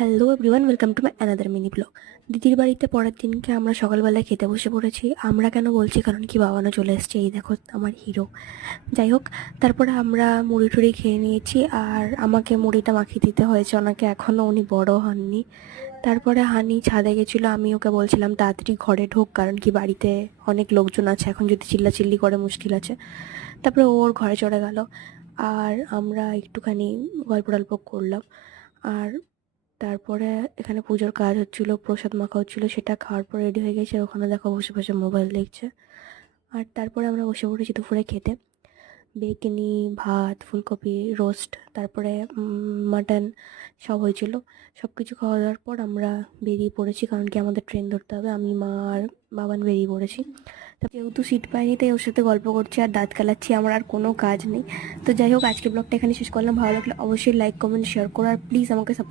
Hello everyone, welcome to my another mini blog. দিদির বাড়িতে পরের দিনকে আমরা সকালবেলায় খেতে বসে পড়েছি। আমরা কেন বলছি, কারণ কি বাবানও চলে এসছে, এই দেখো আমার হিরো। যাই হোক, তারপরে আমরা মুড়ি টুড়ি খেয়ে নিয়েছি, আর আমাকে মুড়িটা মাখিয়ে দিতে হয়েছে ওনাকে, এখনও উনি বড় হননি। তারপরে হানি ছাদে গেছিলো, আমি ওকে বলছিলাম তাড়াতাড়ি ঘরে ঢোক, কারণ কি বাড়িতে অনেক লোকজন আছে, এখন যদি চিল্লাচিল্লি করে মুশকিল আছে। তারপরে ওর ঘরে চলে গেল, আর আমরা একটুখানি গল্প টল্প করলাম। আর তারপরে এখানে পুজোর কাজ হচ্ছিলো, প্রসাদ মাখা হচ্ছিলো, সেটা খাওয়ার পর রেডি হয়ে গেছে। আর ওখানে দেখো বসে বসে মোবাইল দেখছে। আর তারপরে আমরা বসে পড়েছি দুপুরে খেতে। বেগনি, ভাত, ফুলকপি রোস্ট, তারপরে মাটন সব হয়েছিল। সব কিছু খাওয়া দাওয়ার পর আমরা বেরিয়ে পড়েছি, কারণ কি আমাদের ট্রেন ধরতে হবে। আমি, মা আর বাবান বেরিয়ে পড়েছি। তা যেহেতু সিট পাইনি, তাই ওর সাথে গল্প করছি আর দাঁত কালাচ্ছি, আমার আর কোনো কাজ নেই। তো যাই হোক, আজকে ব্লগটা এখানে শেষ করলাম। ভালো লাগলে অবশ্যই লাইক, কমেন্ট, শেয়ার করো, আর প্লিজ আমাকে সাপোর্ট